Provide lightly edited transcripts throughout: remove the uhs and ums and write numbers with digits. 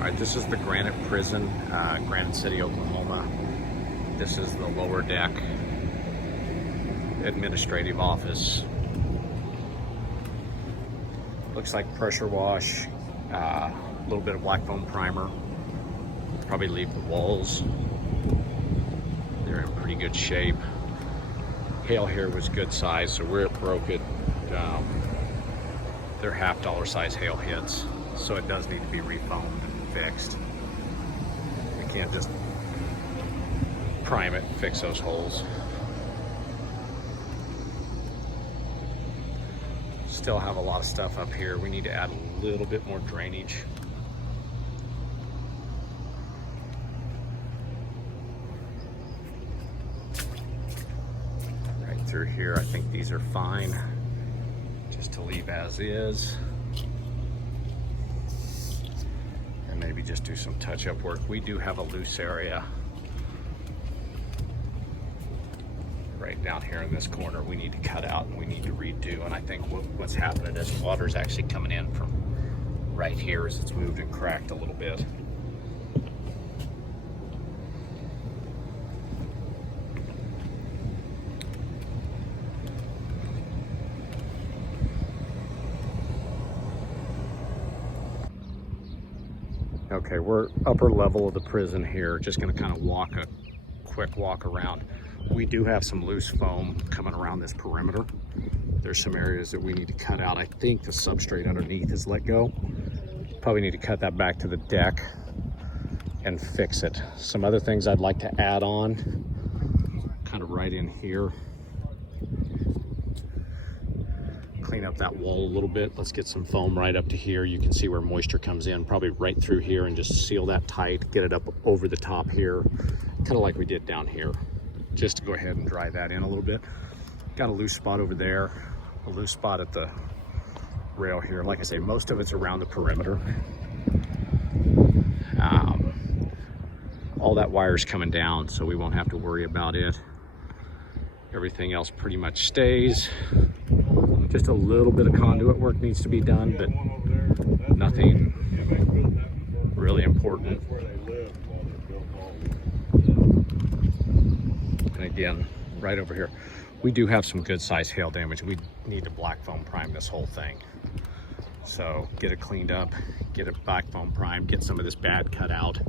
All right, this is the Granite Prison, Granite City, Oklahoma. This is the lower deck administrative office. Looks like pressure wash, a little bit of black foam primer. Probably leave the walls. They're in pretty good shape. Hail here was good size, so where it broke it, they're $half size hail hits, so it does need to be refoamed and fixed. We can't just prime it and fix those holes. Still have a lot of stuff up here. We need to add a little bit more drainage. Right through here, I think these are fine, just to leave as is. And maybe just do some touch-up work. We do have a loose area right down here in this corner we need to cut out and we need to redo. And I think what's happening is water's actually coming in from right here as it's moved and cracked a little bit. Okay, we're upper level of the prison here. Just gonna kind of walk a quick walk around. We do have some loose foam coming around this perimeter. There's some areas that we need to cut out. I think the substrate underneath is let go. Probably need to cut that back to the deck and fix it. Some other things I'd like to add on, kind of right in here. Clean up that wall a little bit. Let's get some foam right up to here. You can see where moisture comes in, probably right through here, and just seal that tight, get it up over the top here, kind of like we did down here, just to go ahead and dry that in a little bit. Got a loose spot over there, a loose spot at the rail here. Like I say, most of it's around the perimeter. All that wire's coming down, so we won't have to worry about it. Everything else pretty much stays. Just a little bit of conduit work needs to be done, but nothing really important. And again, right over here, we do have some good size hail damage. We need to black foam prime this whole thing. So get it cleaned up, get it black foam primed, get some of this bad cut out,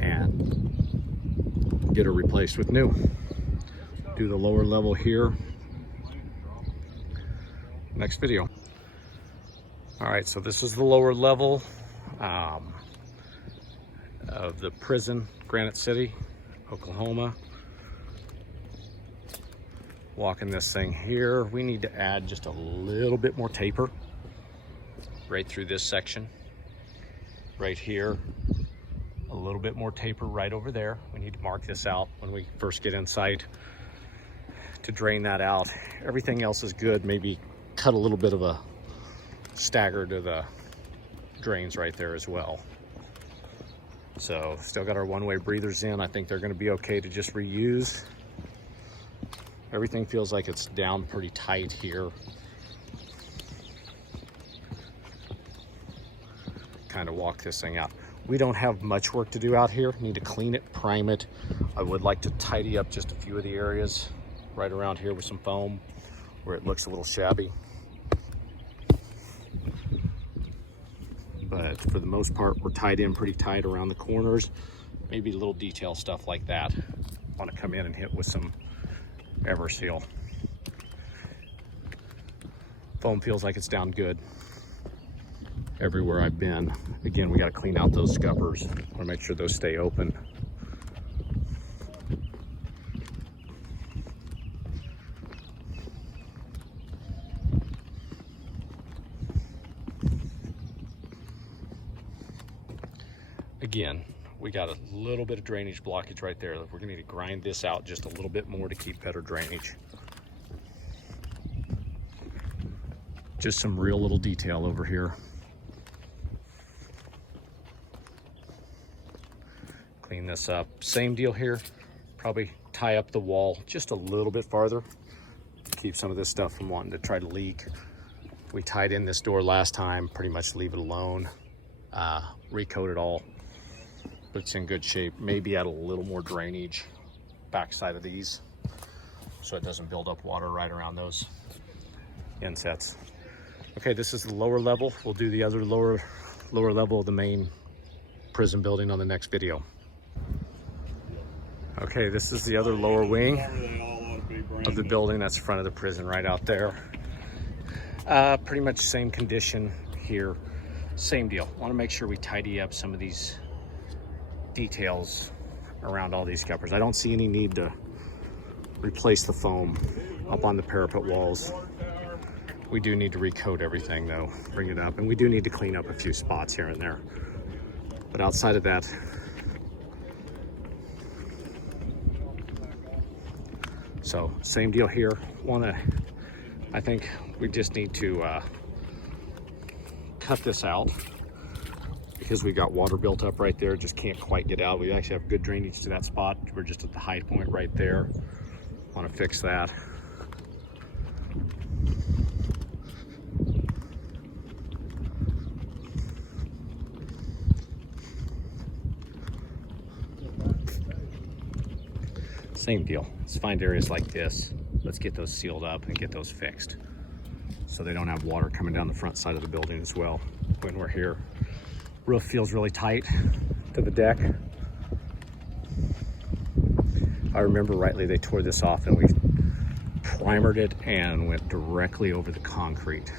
and get it replaced with new. Do the lower level here. Next video. All right, so this is the lower level of the prison, Granite City, Oklahoma. Walking this thing here, we need to add just a little bit more taper right through this section, right here. A little bit more taper right over there. We need to mark this out when we first get inside to drain that out. Everything else is good. Maybe cut a little bit of a stagger to the drains right there as well. So still got our one-way breathers in. I think they're going to be okay to just reuse. Everything feels like it's down pretty tight here. Kind of walk this thing out. We don't have much work to do out here. Need to clean it, prime it. I would like to tidy up just a few of the areas right around here with some foam where it looks a little shabby. But for the most part, we're tied in pretty tight around the corners. Maybe little detail stuff like that. Want to come in and hit with some Everseal. Foam feels like it's down good everywhere I've been. Again, we got to clean out those scuppers. Want to make sure those stay open. Again, we got a little bit of drainage blockage right there. We're gonna need to grind this out just a little bit more to keep better drainage. Just some real little detail over here. Clean this up. Same deal here. Probably tie up the wall just a little bit farther. Keep some of this stuff from wanting to try to leak. We tied in this door last time, pretty much leave it alone. recoat it all, but it's in good shape. Maybe add a little more drainage backside of these so it doesn't build up water right around those insets. Okay, this is the lower level. We'll do the other lower level of the main prison building on the next video. Okay, this is the other lower wing of the building. That's the front of the prison right out there. Pretty much same condition here. Same deal. Want to make sure we tidy up some of these details around all these scuppers. I don't see any need to replace the foam up on the parapet walls. We do need to recoat everything though, bring it up, and we do need to clean up a few spots here and there. But outside of that, so same deal here. I think we just need to cut this out because we got water built up right there, just can't quite get out. We actually have good drainage to that spot. We're just at the high point right there. Want to fix that. Same deal. Let's find areas like this. Let's get those sealed up and get those fixed so they don't have water coming down the front side of the building as well when we're here. Roof feels really tight to the deck. If I remember rightly, they tore this off and we primered it and went directly over the concrete.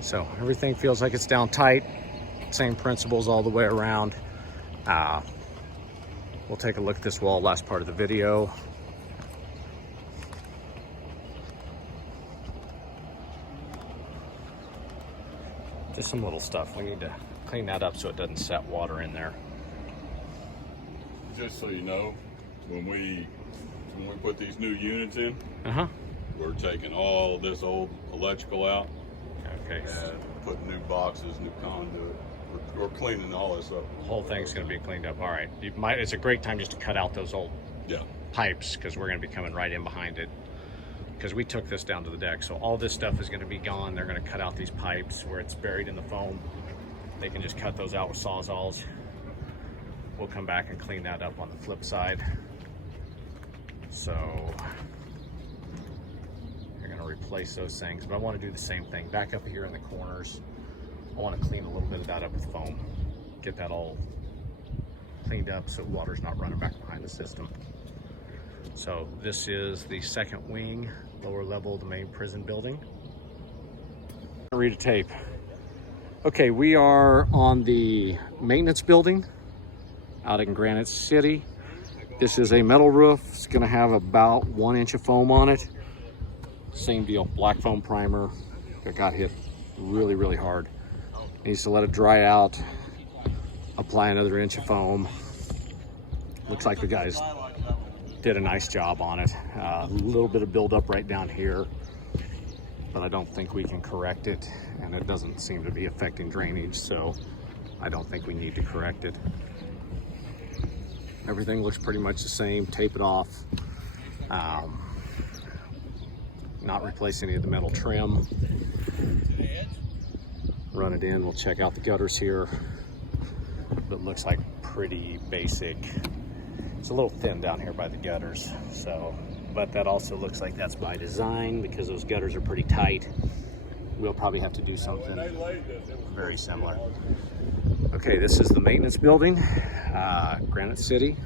So everything feels like it's down tight. Same principles all the way around. We'll take a look at this wall, last part of the video. Just some little stuff. We need to clean that up so it doesn't set water in there. Just so you know, when we put these new units in, we're taking all this old electrical out. Okay. And putting new boxes, new conduit. We're cleaning all this up. The whole thing's going to be cleaned up. All right. It's a great time just to cut out those old pipes because we're going to be coming right in behind it because we took this down to the deck. So all this stuff is going to be gone. They're going to cut out these pipes where it's buried in the foam. They can just cut those out with sawzalls. We'll come back and clean that up on the flip side. So replace those things, but I want to do the same thing back up here in the corners. I want to clean a little bit of that up with foam, get that all cleaned up so water's not running back behind the system. So this is the second wing, lower level of the main prison building. Read a tape. Okay, we are on the maintenance building out in Granite City. This is a metal roof. It's going to have about 1 inch of foam on it. Same deal, black foam primer that got hit really, really hard. Needs to let it dry out, apply another inch of foam. Looks like the guys did a nice job on it. A little bit of buildup right down here, but I don't think we can correct it, and it doesn't seem to be affecting drainage, so I don't think we need to correct it. Everything looks pretty much the same. Tape it off. Not replace any of the metal trim. Run it in. We'll check out the gutters here. But it looks like pretty basic. It's a little thin down here by the gutters. So, but that also looks like that's by design because those gutters are pretty tight. We'll probably have to do something very similar. Okay, this is the maintenance building, Granite City.